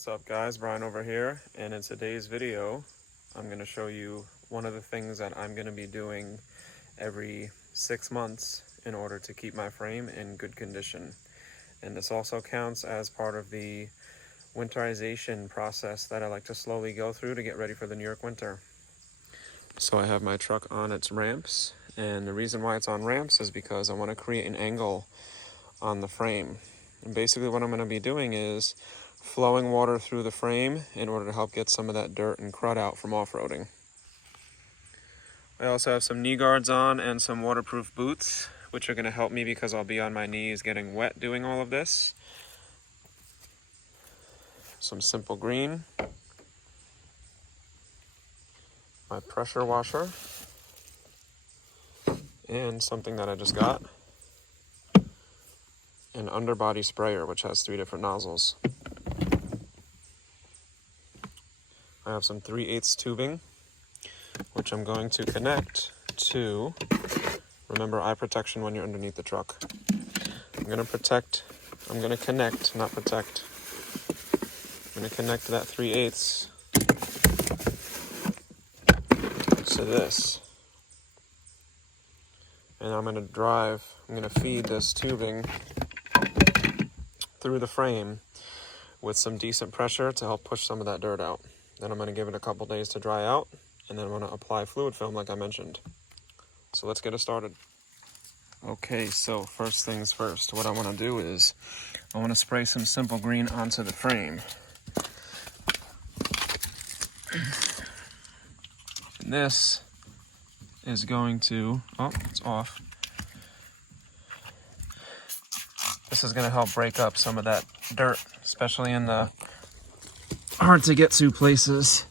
What's up guys, Brian over here, and in today's video I'm going to show you one of the things that I'm going to be doing every 6 months in order to keep my frame in good condition. And this also counts as part of the winterization process that I like to slowly go through to get ready for the New York winter. So I have my truck on its ramps, and the reason why it's on ramps is because I want to create an angle on the frame. And basically what I'm going to be doing is flowing water through the frame in order to help get some of that dirt and crud out from off-roading. I also have some knee guards on and some waterproof boots, which are going to help me because I'll be on my knees getting wet doing all of this. Some simple green, my pressure washer, and something that I just got, an underbody sprayer, which has 3 different nozzles. I have some 3/8 tubing, which I'm going to connect to, remember eye protection when you're underneath the truck. I'm going to connect, not protect. I'm going to connect that 3/8 to this. And I'm going to feed this tubing through the frame with some decent pressure to help push some of that dirt out. Then I'm going to give it a couple days to dry out, and then I'm going to apply fluid film like I mentioned. So let's get it started. Okay, so first things first, what I want to do is I want to spray some simple green onto the frame. And this is going to, oh, it's off. This is going to help break up some of that dirt, especially in the hard to get to places.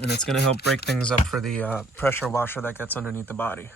And it's going to help break things up for the pressure washer that gets underneath the body.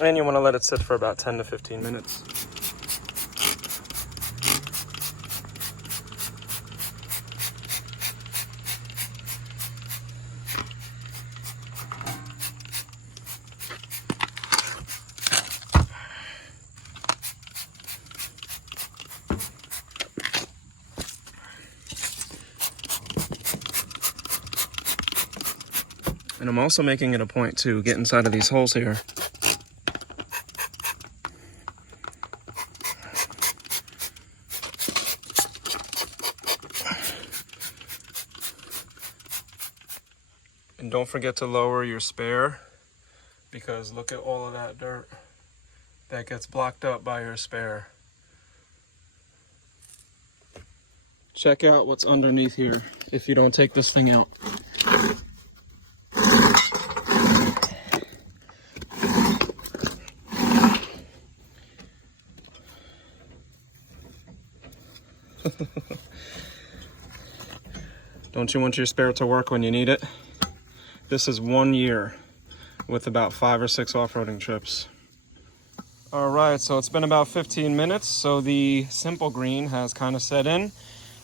And you want to let it sit for about 10 to 15 minutes. And I'm also making it a point to get inside of these holes here. And don't forget to lower your spare, because look at all of that dirt that gets blocked up by your spare. Check out what's underneath here if you don't take this thing out. Don't you want your spare to work when you need it? This is 1 year with about 5 or 6 off-roading trips. All right, so it's been about 15 minutes, so the simple green has kind of set in.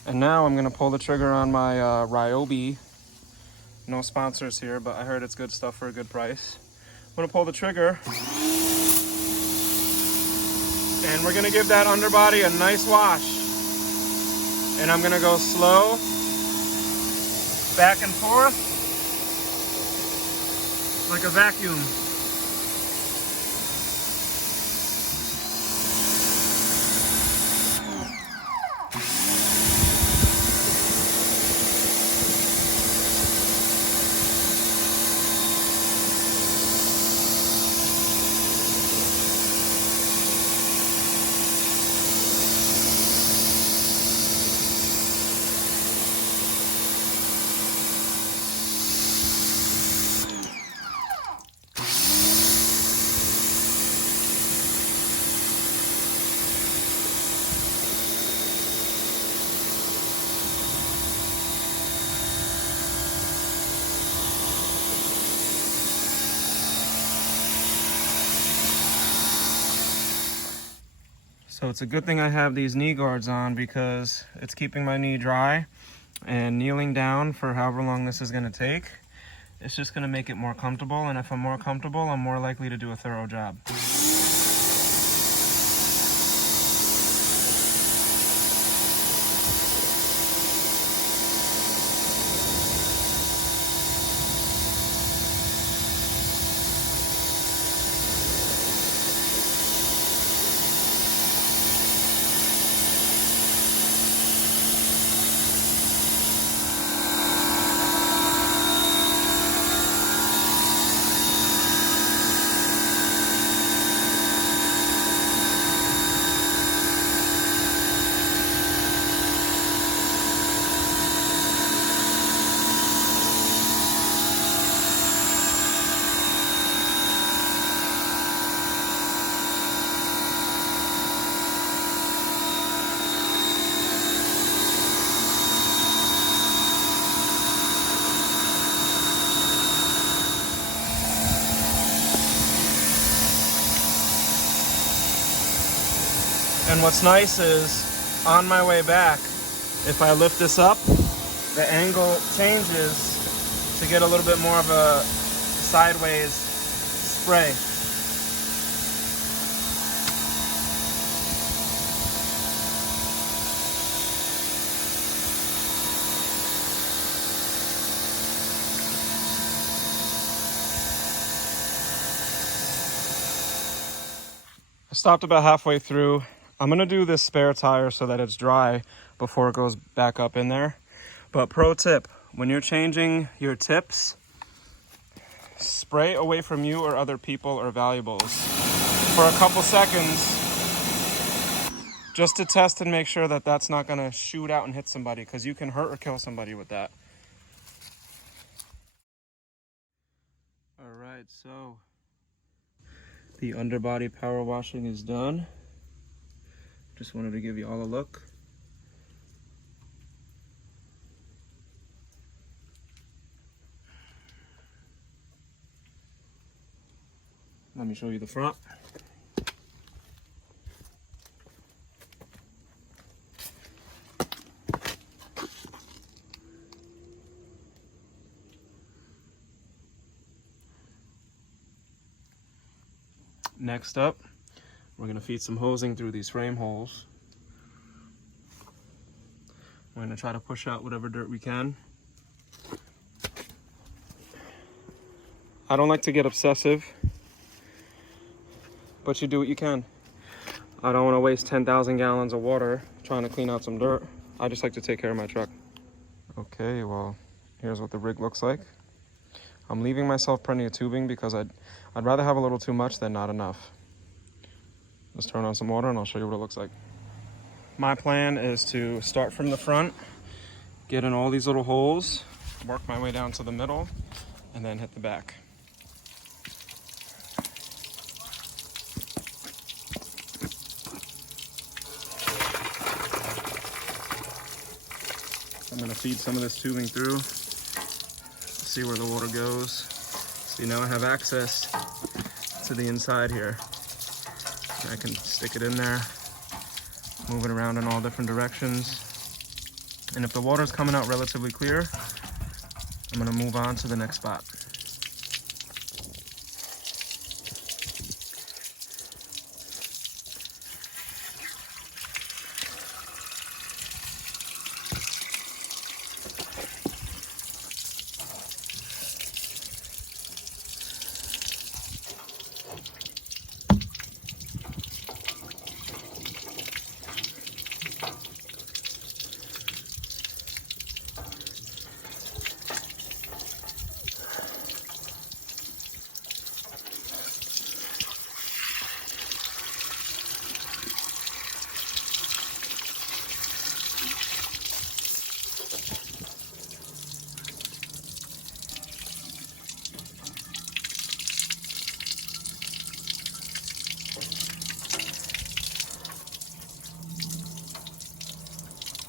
And now I'm gonna pull the trigger on my Ryobi. No sponsors here, but I heard it's good stuff for a good price. I'm gonna pull the trigger. And we're gonna give that underbody a nice wash. And I'm gonna go slow, back and forth, like a vacuum. So it's a good thing I have these knee guards on because it's keeping my knee dry, and kneeling down for however long this is going to take, it's just going to make it more comfortable, and if I'm more comfortable, I'm more likely to do a thorough job. And what's nice is, on my way back, if I lift this up, the angle changes to get a little bit more of a sideways spray. I stopped about halfway through. I'm gonna do this spare tire so that it's dry before it goes back up in there. But pro tip, when you're changing your tips, spray away from you or other people or valuables for a couple seconds, just to test and make sure that that's not gonna shoot out and hit somebody, because you can hurt or kill somebody with that. All right, so the underbody power washing is done. Just wanted to give you all a look. Let me show you the front. Next up, we're going to feed some hosing through these frame holes. We're going to try to push out whatever dirt we can. I don't like to get obsessive, but you do what you can. I don't want to waste 10,000 gallons of water trying to clean out some dirt. I just like to take care of my truck. Okay, well, here's what the rig looks like. I'm leaving myself plenty of tubing because I'd rather have a little too much than not enough. Let's turn on some water and I'll show you what it looks like. My plan is to start from the front, get in all these little holes, work my way down to the middle, and then hit the back. I'm going to feed some of this tubing through, see where the water goes. See, now I have access to the inside here. I can stick it in there, move it around in all different directions. And if the water's coming out relatively clear, I'm going to move on to the next spot.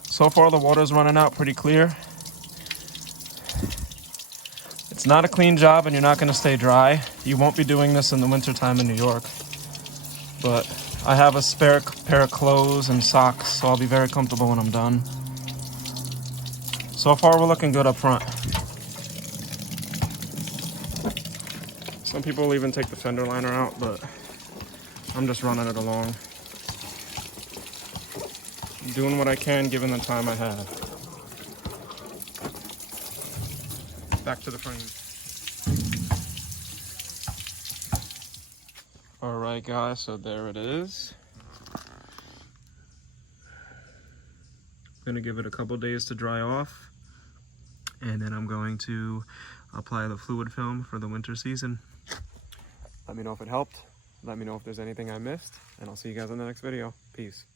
So far the water's running out pretty clear. It's not a clean job and you're not going to stay dry. You won't be doing this in the winter time in New York. But I have a spare pair of clothes and socks, so I'll be very comfortable when I'm done. So far, we're looking good up front. Some people will even take the fender liner out, but I'm just running it along. Doing what I can given the time I have. Back to the frame. Alright guys, so there it is. Gonna give it a couple days to dry off, and then I'm going to apply the fluid film for the winter season. Let me know if it helped. Let me know if there's anything I missed, and I'll see you guys in the next video. Peace.